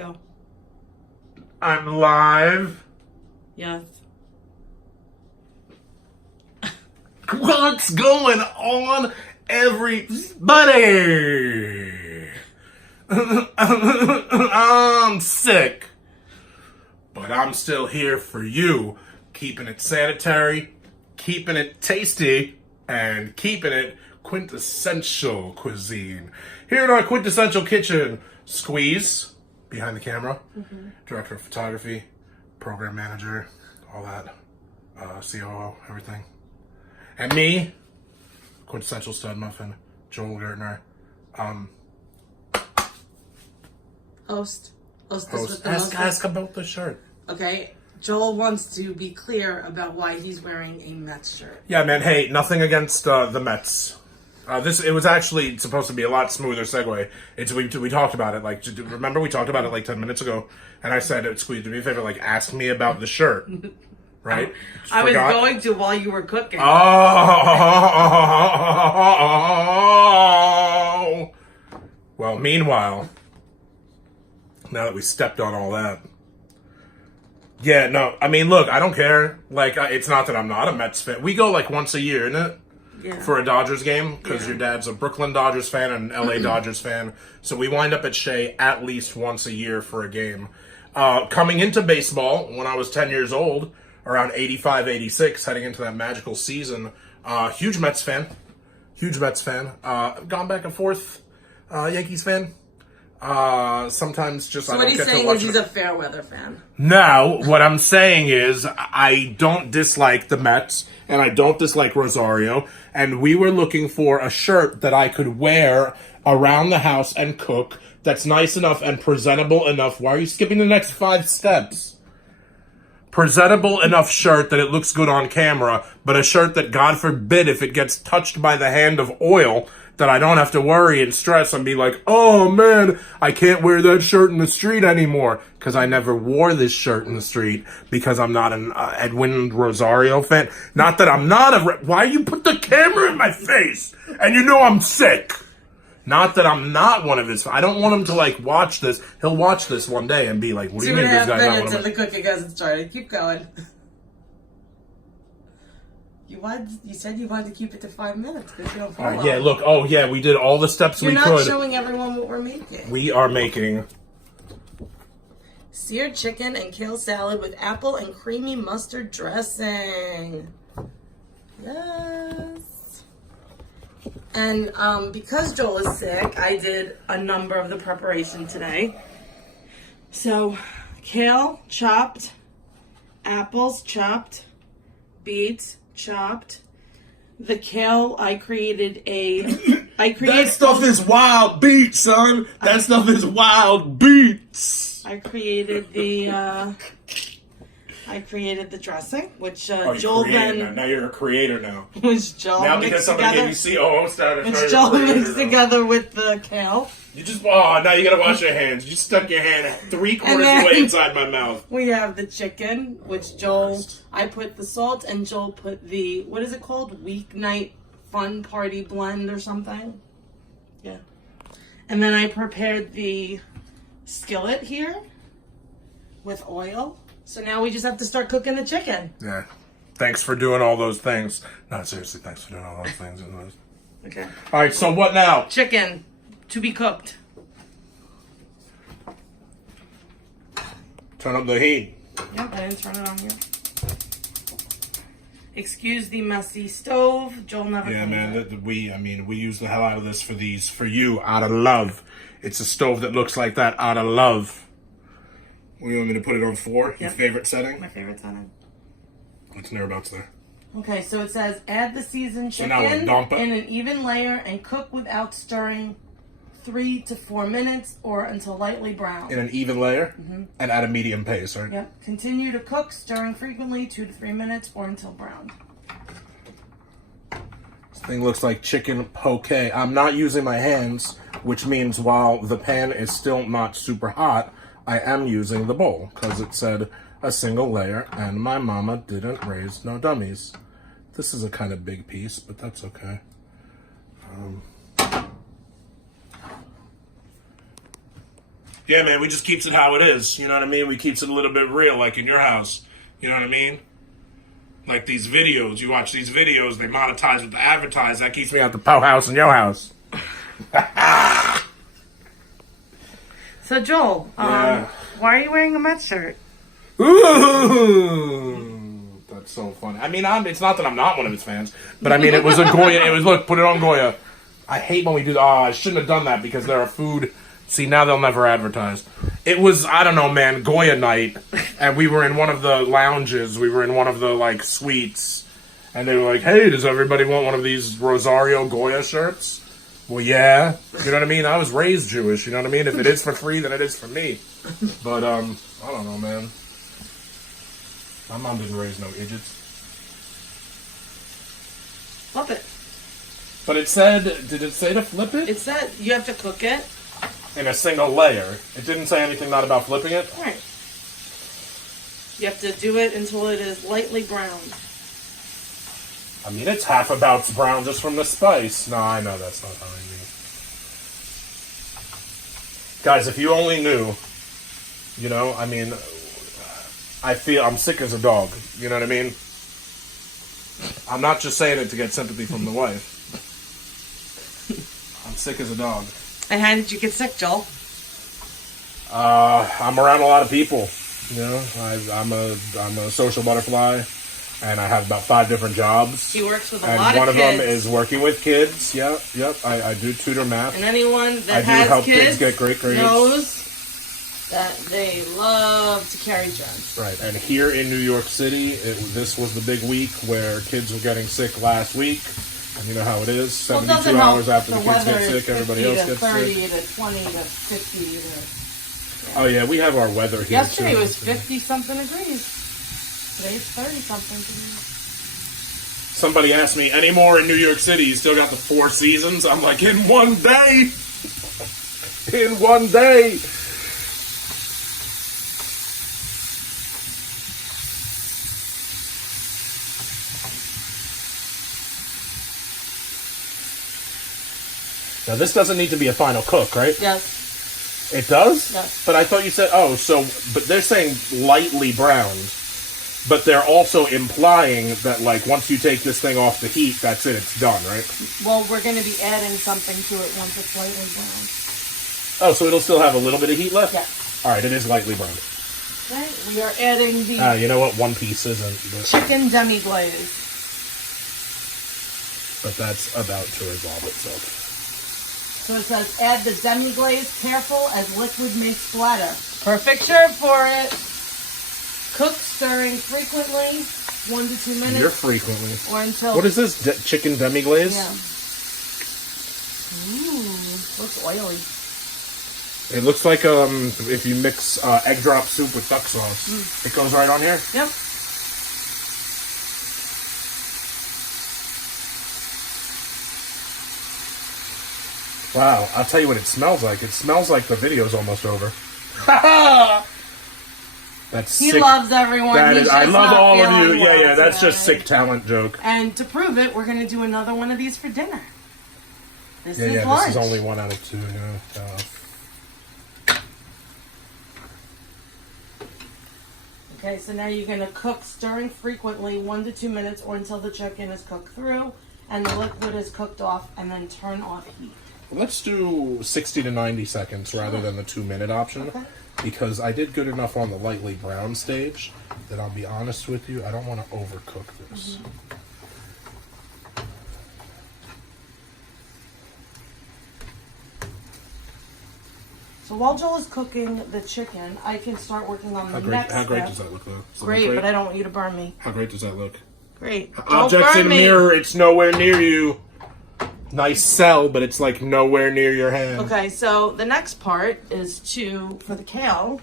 Go. I'm live. Yes. What's going on, everybody? I'm sick, but I'm still here for you, keeping it sanitary, keeping it tasty, and keeping it quintessential cuisine. Here in our quintessential kitchen, Squeeze, behind the camera, director of photography, program manager, all that, COO, everything. And me, quintessential stud muffin, Joel Gertner, Host. Ask about the shirt. Okay. Joel wants to be clear about why he's wearing a Mets shirt. Yeah, man. Hey, nothing against the Mets. It was actually supposed to be a lot smoother segue. We talked about it. Like, remember we talked about it like 10 minutes ago, and I said, "Squeeze, do me a favor, like, ask me about the shirt." Right? I was going to while you were cooking. Oh. Well, meanwhile, now that we stepped on all that. Yeah, no, I mean, look, I don't care. Like, it's not that I'm not a Mets fan. We go, like, once a year, isn't it? Yeah. For a Dodgers game, because your dad's a Brooklyn Dodgers fan and an LA Dodgers fan. So we wind up at Shea at least once a year for a game. Coming into baseball, when I was 10 years old, around 85, 86, heading into that magical season, huge Mets fan. Gone back and forth, Yankees fan. Sometimes just So I what don't he's get to saying watch is he's it. a fair weather fan. No, what I'm saying is I don't dislike the Mets and I don't dislike Rosario, and we were looking for a shirt that I could wear around the house and cook that's nice enough and presentable enough. Why are you skipping the next 5 steps? Presentable enough shirt that it looks good on camera, but a shirt that, God forbid, if it gets touched by the hand of oil, that I don't have to worry and stress and be like, oh man, I can't wear that shirt in the street anymore. Because I never wore this shirt in the street because I'm not an Edwin Rosario fan. Not that I'm not why you put the camera in my face? And you know I'm sick. Not that I'm not one of his. I don't want him to like watch this. He'll watch this one day and be like, "What do you mean this guy's not one 2.5 minutes of and the cooking hasn't started. Keep going. You said you wanted to keep it to 5 minutes because you don't follow. All right, yeah, look. Oh, yeah, we did all the steps You're we not could. showing everyone what we're making. We are making Seared chicken and kale salad with apple and creamy mustard dressing. Yes. And because Joel is sick, I did a number of the preparation today. So, kale chopped, apples chopped, beets chopped. The kale, I created That stuff is wild beats, son. That stuff is wild beats. I created the dressing, which Oh, Joel then then now you're a creator now. which Joel Now mixed because somebody together. gave you COO status, now Which you're a Joel creator mixed now. together with the kale. You just now you gotta wash your hands. You stuck your hand 3/4 of the then- way inside my mouth. We have the chicken, which I put the salt, and Joel put the, what is it called? Weeknight Fun Party Blend or something. Yeah. And then I prepared the skillet here with oil. So now we just have to start cooking the chicken. Yeah. Thanks for doing all those things. No, seriously, thanks for doing all those things. Okay. All right, so what now? Chicken to be cooked. Turn up the heat. Yep, I didn't turn it on here. Excuse the messy stove. Joel never Yeah, cleaned man. it. We use the hell out of this for you out of love. It's a stove that looks like that out of love. What do you want me to put it on 4? Your Yep. favorite setting? My favorite setting. It's nearabouts there. Okay, so it says add the seasoned So chicken now we dump it? in an even layer and cook without stirring 3 to 4 minutes or until lightly brown. In an even layer and at a medium pace, right? Yep. Continue to cook, stirring frequently 2 to 3 minutes or until brown. This thing looks like chicken poke. I'm not using my hands, which means while the pan is still not super hot, I am using the bowl because it said a single layer and my mama didn't raise no dummies. This is a kind of big piece, but that's okay. Yeah, man, we just keeps it how it is. You know what I mean? We keeps it a little bit real, like in your house. You know what I mean? Like these videos. You watch these videos, they monetize with the advertise. That keeps me out the po house in your house. So, Joel, Yeah. why are you wearing a Mets shirt? Ooh, that's so funny. I mean, it's not that I'm not one of his fans, but I mean, it was a Goya. It was, look, put it on Goya. I hate when we do that. Oh, I shouldn't have done that because there are food. See, now they'll never advertise. It was, I don't know, man, Goya night, and we were in one of the lounges. We were in one of the, like, suites, and they were like, hey, does everybody want one of these Rosario Goya shirts? Well, yeah. You know what I mean? I was raised Jewish, you know what I mean? If it is for free, then it is for me. But, I don't know, man. My mom didn't raise no idiots. Flip it. But it said, did it say to flip it? It said you have to cook it. In a single layer. It didn't say anything not about flipping it? All right. You have to do it until it is lightly browned. I mean, it's half about brown just from the spice. No, I know that's not how I mean. Guys, if you only knew, you know, I mean, I'm sick as a dog. You know what I mean? I'm not just saying it to get sympathy from the wife. I'm sick as a dog. And how did you get sick, Joel? I'm around a lot of people. You know, I'm a social butterfly, and I have about 5 different jobs. He works with a and lot of one kids. of them is working with kids. Yep. I do tutor math. And anyone that I do has help kids get great grades. knows that they love to carry germs. Right, and here in New York City, this was the big week where kids were getting sick last week. And you know how it is. 72 hours after the kids get sick, everybody else gets 30 sick. to 20 to 50 to... Oh yeah, we have our weather here. Yesterday too. was 50-something degrees. Today it's 30-something degrees. Somebody asked me, any more in New York City? You still got the 4 seasons? I'm like, in one day! In one day! Now this doesn't need to be a final cook, right? Yes. It does? Yes. But I thought you said, but they're saying lightly browned. But they're also implying that, like, once you take this thing off the heat, that's it, it's done, right? Well, we're going to be adding something to it once it's lightly browned. Oh, so it'll still have a little bit of heat left? Yeah. All right, it is lightly browned. Right, we are adding the You know what? One piece isn't. chicken demi-glaze. But that's about to resolve itself. So it says, add the demi-glaze, careful as liquid may splatter. Perfect shirt for it. Cook, stirring frequently, 1 to 2 minutes. You're frequently. Or until... What is this? Chicken demi-glaze? Yeah. Ooh, looks oily. It looks like if you mix egg drop soup with duck sauce. It goes right on here? Yep. Wow, I'll tell you what it smells like. It smells like the video's almost over. That's He sick. loves everyone. He's I just love not all of feeling you. well Yeah, that's just today. sick talent joke. And to prove it, we're going to do another one of these for dinner. This is Yeah, lunch. this is only 1 out of 2. Yeah. Okay, so now you're going to cook, stirring frequently, 1 to 2 minutes, or until the chicken is cooked through and the liquid is cooked off, and then turn off heat. Let's do 60 to 90 seconds rather than the 2-minute option. Okay. Because I did good enough on the lightly brown stage that I'll be honest with you, I don't want to overcook this. Mm-hmm. So while Joel is cooking the chicken, I can start working on the next How great step. does that look, though? Does it Great, look but I don't want you to burn me. How great does that look? Great. Objects Don't in burn me. mirror, it's nowhere near you. Nice cell, but it's like nowhere near your hand. Okay, so the next part is for the kale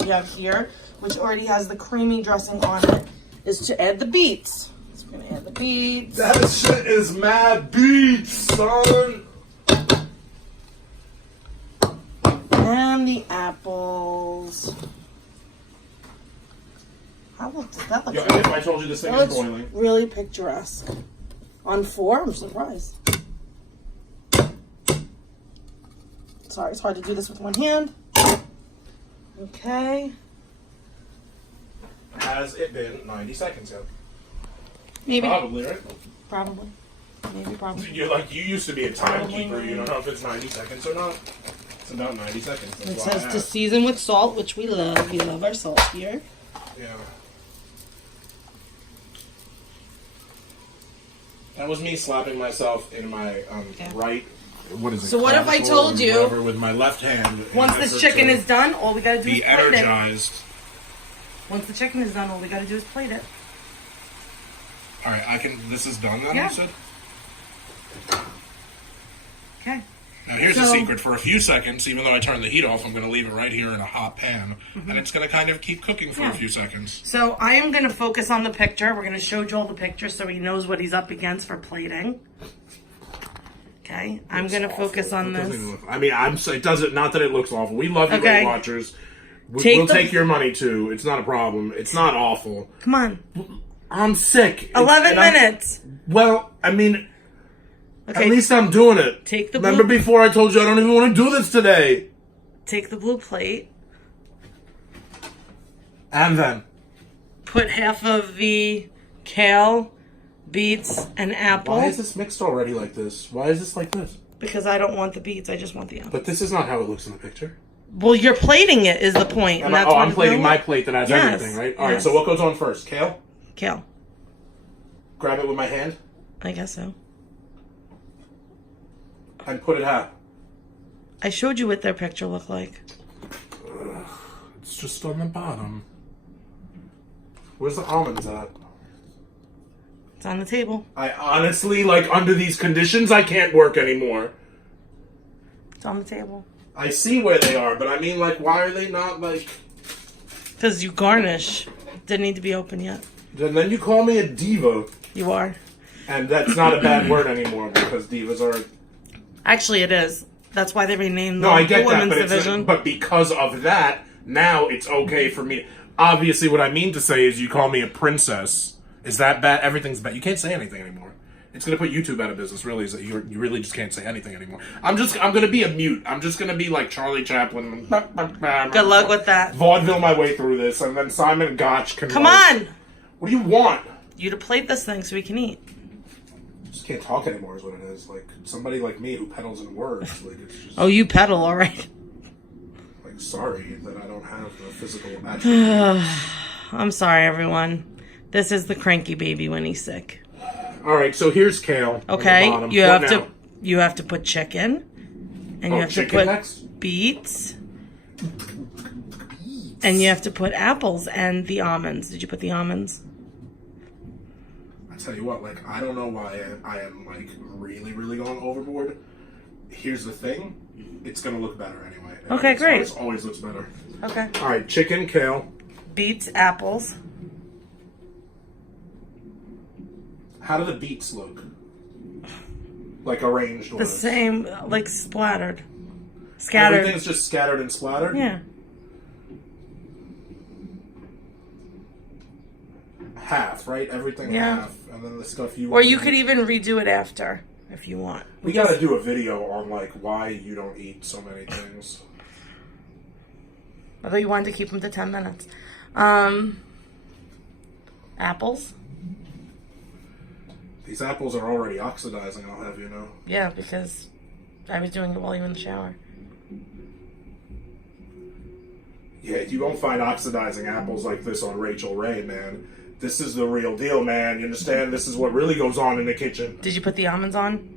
we have here, which already has the creamy dressing on it, is to add the beets. So we're going to add the beets. That shit is mad beats, son. And the apples. How does that look? Yo, I told you this thing That is looks boiling. really picturesque. On 4, I'm surprised. Sorry, it's hard to do this with one hand. Okay. Has it been 90 seconds yet? Maybe. Probably, right? Probably. Maybe, probably. You used to be a timekeeper. You don't know if it's 90 seconds or not. It's about 90 seconds. That's It why says I to asked. season with salt, which we love. We love our salt here. Yeah. That was me slapping myself in my right. What is it? So what if I clavicle told or you- whatever with my left hand? in Once an this effort chicken to is done, all we gotta do is be plate it. energized. Once the chicken is done, all we gotta do is plate it. All right, I can. This is done. Then Yeah. you said. Okay. Now here's a So- secret. For a few seconds, even though I turn the heat off, I'm going to leave it right here in a hot pan, and it's going to kind of keep cooking for a few seconds. So I am gonna focus on the picture. We're gonna show Joel the picture so he knows what he's up against for plating. Okay. I'm gonna focus on It doesn't this. even look- I mean, it doesn't. Not that it looks awful. We love you, Okay. Weight Watchers. Take We'll the- take your money too. It's not a problem. It's not awful. Come on. I'm sick. 11 and I'm- minutes. Well, I mean, Okay. at least I'm doing it. Take the Remember blue. before I told you I don't even want to do this today. Take the blue plate. And then Put half of the kale, beets, and apple. why is this mixed already like this? Why is this like this? Because I don't want the beets. I just want the apple. But this is not how it looks in the picture. Well, you're plating it is the point. And that's what I'm it's plating gonna my look- plate that has Yes, everything, right? All right. yes. So what goes on first? Kale. Kale. Grab it with my hand I guess so. and put it how? I showed you what their picture looked like. It's just on the bottom. Where's the almonds at? It's on the table. I honestly, like, under these conditions, I can't work anymore. It's on the table. I see where they are, but I mean, like, why are they not, like... Because you garnish. Didn't need to be open yet. And then you call me a diva. You are. And that's not a bad word anymore, because divas are... Actually, it is. That's why they renamed No, I the get that, women's but, division. but because of that, now it's okay for me... Obviously, what I mean to say is you call me a princess. Is that bad? Everything's bad. You can't say anything anymore. It's going to put YouTube out of business, really. Is that you really just can't say anything anymore. I'm going to be a mute. I'm just going to be like Charlie Chaplin. Good luck with that. Vaudeville my way through this, and then Simon Gotch can... Come like, on! What do you want? You to plate this thing so we can eat. Just can't talk anymore is what it is. Like, somebody like me who peddles in words. Like, it's just... Oh, you pedal, all right. Like, sorry that I don't have the physical attribute. I'm sorry, everyone. This is the cranky baby when he's sick. All right, so here's kale. on the Okay, bottom. you What have now? to put chicken, and you have to chicken put next? beets, and you have to put apples and the almonds. Did you put the almonds? I tell you what, like, I don't know why I am, like, really, really going overboard. Here's the thing. It's going to look better anyway. Okay, great. It always looks better. Okay. All right, chicken, kale. Beets, apples. How do the beets look? Like arranged The ones. same, like splattered. Scattered. Everything's just scattered and splattered? Yeah. Half, right? Everything Yeah. half. And then the stuff you Or you could even redo it after, if you want. We gotta do a video on, like, why you don't eat so many things. I thought you wanted to keep them to 10 minutes. Apples? These apples are already oxidizing, I'll have you know. Yeah, because I was doing it while you were in the shower. Yeah, you won't find oxidizing apples like this on Rachel Ray, man. This is the real deal, man. You understand? This is what really goes on in the kitchen. Did you put the almonds on?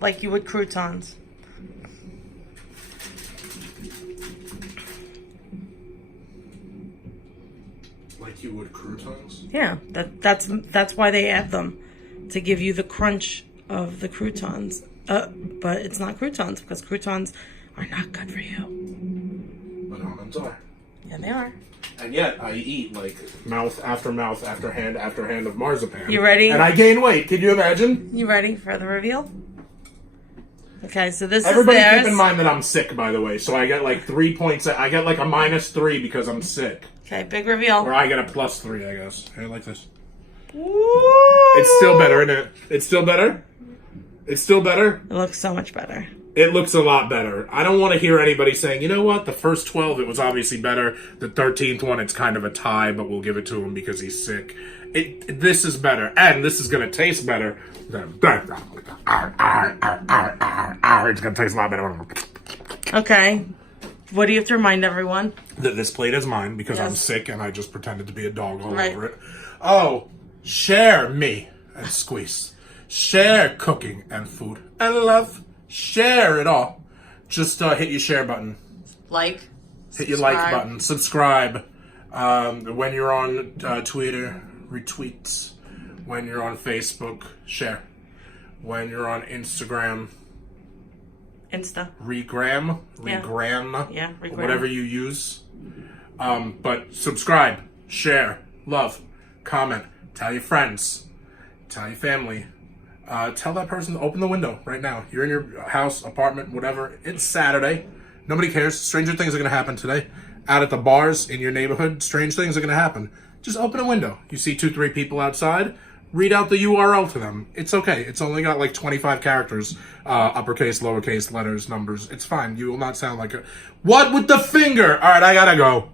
Like you would croutons. Like you would croutons? Yeah, that's why they add them, to give you the crunch of the croutons. But it's not croutons, because croutons are not good for you. But almonds are. Yeah, they are. And yet, I eat, like, mouth after hand of marzipan. You ready? And I gain weight. Can you imagine? You ready for the reveal? Okay, so this Everybody is theirs. keep in mind that I'm sick, by the way. So I get, like, 3 points. I get, like, a -3 because I'm sick. Okay, big reveal. Or I get a +3, I guess. Hey, like this. It's still better, isn't it? It's still better? It's still better? It looks so much better. It looks a lot better. I don't want to hear anybody saying, you know what, the first 12, it was obviously better. The 13th one, it's kind of a tie, but we'll give it to him because he's sick. This is better, and this is going to taste better. It's going to taste a lot better. Okay. What do you have to remind everyone? That this plate is mine because I'm Yes. sick and I just pretended to be a dog all Right. over it. Oh, share me and squeeze. Share cooking and food and love. Share it all. Just hit your share button. Like. Hit your like button. Subscribe. When you're on Twitter, retweet. When you're on Facebook, share. When you're on Instagram, Insta. regram. Yeah. Regram. Whatever you use. But subscribe, share, love, comment, tell your friends, tell your family. Tell that person to open the window right now. You're in your house, apartment, whatever. It's Saturday. Nobody cares. Stranger things are going to happen today. Out at the bars in your neighborhood, strange things are going to happen. Just open a window. You see 2-3 people outside. Read out the URL to them. It's okay. It's only got like 25 characters. Uppercase, lowercase, letters, numbers. It's fine. You will not sound like a... What with the finger? All right, I gotta go.